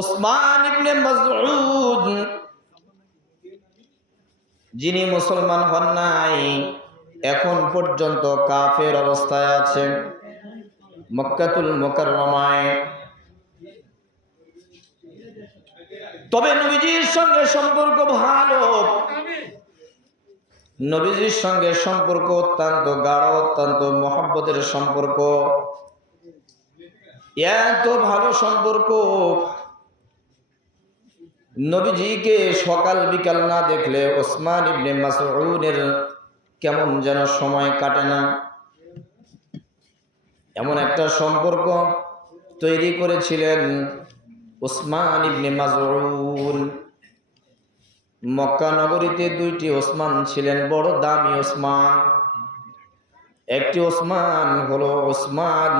উসমান ইবনে মাসউদ যিনি মুসলমান হন নাই, এখন পর্যন্ত কাফের অবস্থায় আছেন মক্কাতুল মুকাররমায়। তবে নবীজির সঙ্গে সম্পর্ক ভালো, নবীজির সঙ্গে সম্পর্ক অত্যন্ত গাঢ়, অত্যন্ত মহব্বতের সম্পর্ক। এত ভালো সম্পর্ক, নবীজিকে সকাল বিকাল না দেখলে উসমান ইবনে মাসউদের কেমন যেন সময় কাটে না। এমন একটা সম্পর্ক তৈরি করেছিলেন উসমান ইবনে মাসউদ। মক্কা নগরীতে দুইটি ওসমান ছিলেন, বড় দামি ওসমান। একটি ওসমান হলো ওসমান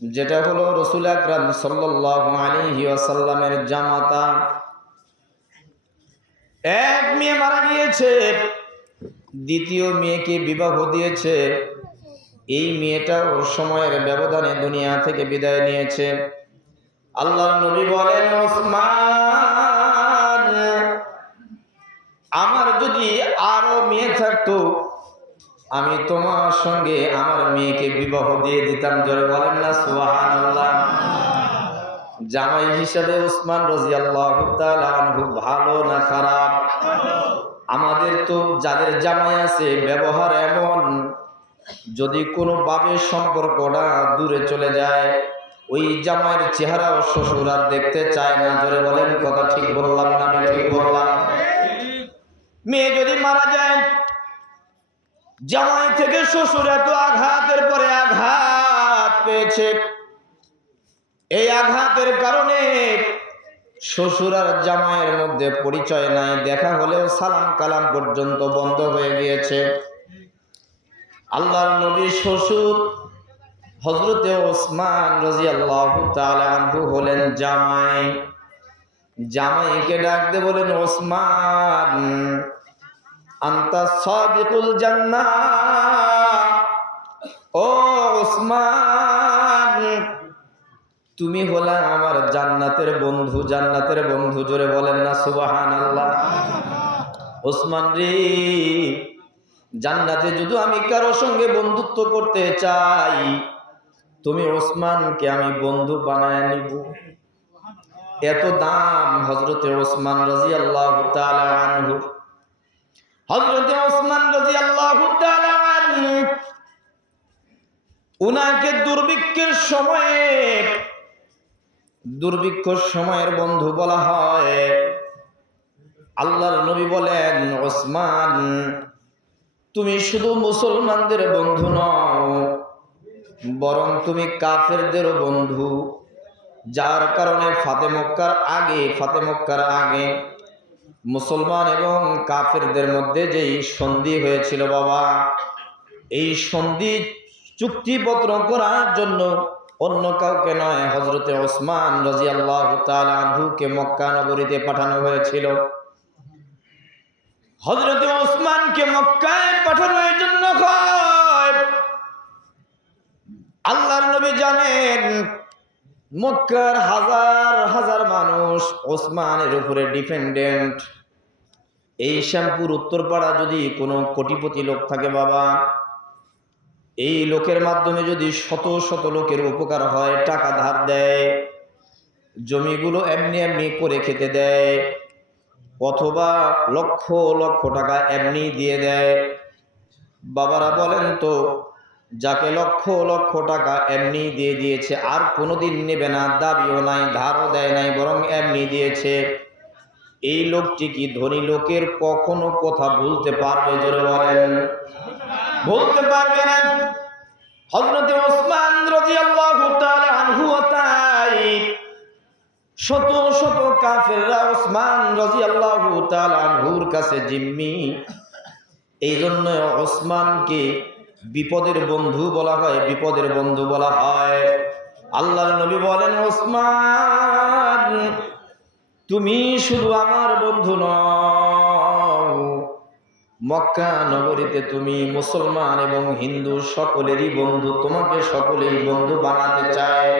যেটা হলো রাসূল আকরাম সাল্লাল্লাহু আলাইহি ওয়াসাল্লামের জামাতা। এক মেয়ে মারা গিয়েছে, দ্বিতীয় মেয়েকে বিবাহ দিয়েছে। এই মেয়েটাও সময়ের ব্যবধানে দুনিয়া থেকে বিদায় নিয়েছে। আল্লাহর নবী বলেন, ওসমান, আমার যদি আরো মেয়ে থাকতো আমি তোমার সঙ্গে আমার মেয়েকে বিবাহ দিয়ে দিতাম। জোরে বলেন না সুবহানাল্লাহ। জামাই হিসাবে ওসমান রাদিয়াল্লাহু তাআলা আনহু ভালো না খারাপ? আমাদের তো যাদের জামাই আছে ব্যবহার এমন, যদি কোনো বাবের সম্পর্কটা দূরে চলে যায়, ওই জামাইয়ের চেহারা ও শ্বশুর আর দেখতে চায় না। জোরে বলেন, কথা ঠিক বললাম না আমি ঠিক বললাম? মেয়ে যদি মারা যায়, জামাই থেকে শ্বশুর এত আঘাতের পরে আঘাত পেয়েছে, এই আঘাতের কারণে শ্বশুর আর জামাইয়ের মধ্যে পরিচয় নাই, দেখা হলেও সালাম কালাম পর্যন্ত বন্ধ হয়ে গিয়েছে। আল্লাহর নবীর শ্বশুর হযরতে ওসমান রাদিয়াল্লাহু তাআলা আনহু হলেন জামাই। জামাইকে ডাক দিয়ে বলেন, ওসমান, আনতা সাদিকুল জান্নাহ। ও ওসমান, তুমি হলা আমার জান্নাতের বন্ধু, জান্নাতের বন্ধু। জোরে বলেন না সুবহানাল্লাহ। ওসমান রে, জান্নাতে যদি আমি কারো সঙ্গে বন্ধুত্ব করতে চাই, তুমি ওসমানকে আমি বন্ধু বানায় নিব। এত দাম হযরতে ওসমান রাদিয়াল্লাহু তাআলা আনহু। হযরতে ওসমান রাদিয়াল্লাহু তাআলা আনহু উনাকে দুর্ভিক্ষের সময়ের বন্ধু বলা হয়। আল্লাহর নবী বলেন, ওসমান, তুমি শুধু মুসলমানদের বন্ধু নও, বরং তুমি কাফেরদেরও বন্ধু। যার কারণে ফাতে মক্কার আগে মুসলমান এবং কাফেরদের মধ্যে যেই সন্ধি হয়েছিল বাবা, এই সন্ধি চুক্তিপত্র করার জন্য অন্য কাউকে নয়, হযরতে ওসমান রাদিয়াল্লাহু তাআলা আনহুকে মক্কা নগরীতে পাঠানো হয়েছিল। হযরতে ওসমানকে মক্কায় পাঠানোর জন্য আল্লাহর নবী জানেন মক্কার হাজার হাজার মানুষ ওসমানের উপরে ডিপেন্ডেন্ট। এই শ্যামপুর উত্তরপাড়া যদি কোনো কোটিপতি লোক থাকে বাবা, এই লোকের মাধ্যমে যদি শত শত লোকের উপকার হয়, টাকা ধার দেয়, জমিগুলো এমনি এমনি করে খেতে দেয়, অথবা লক্ষ লক্ষ টাকা এমনি দিয়ে দেয়। বাবারা বলেন তো, যাকে লক্ষ লক্ষ টাকা এমনি দিয়ে দিয়েছে আর কোনোদিন নেবে না, দাবিও নাই, ধারও দেয় নাই, বরং এমনি দিয়েছে, এই লোকটি কি ধনী লোকের কখনো কথা ভুলতে পারবে? জোরে বলেন, বলতে পারবে না। হযরতে ওসমান রাদিয়াল্লাহু তাআলা আনহু তাই শত শত কাফেররা ওসমান রাদিয়াল্লাহু তাআলা আনহুর কাছে জিম্মি। এই জন্য ওসমানকে বিপদের বন্ধু বলা হয়, বিপদের বন্ধু বলা হয়। আল্লাহর নবী বলেন, ওসমান, তুমি শুধু আমার বন্ধু নও, মক্কা নগরীতে তুমি মুসলমান এবং হিন্দু সকলেরই বন্ধু, তোমাকে সকলেই বন্ধু বানাতে চায়।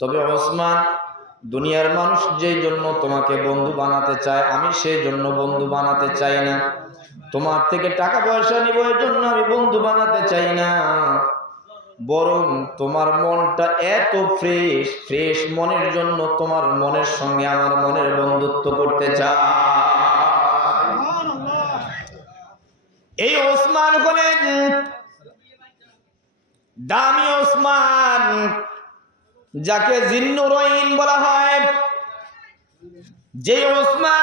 তবে ওসমান, দুনিয়ার মানুষ যেই জন্য তোমাকে বন্ধু বানাতে চায়, আমি সেই জন্য বন্ধু বানাতে চাই না। তোমার থেকে টাকা পয়সা নিব এর জন্য আমি বন্ধু বানাতে চাই না, বরং তোমার মনটা এত ফ্রেশ, ফ্রেশ মনের জন্য তোমার মনের সঙ্গে আমার মনের বন্ধুত্ব করতে চাই। এই ওসমান হলেন দামি ওসমান, যাকে জিন্নুরাইন বলা হয়। যে ওসমান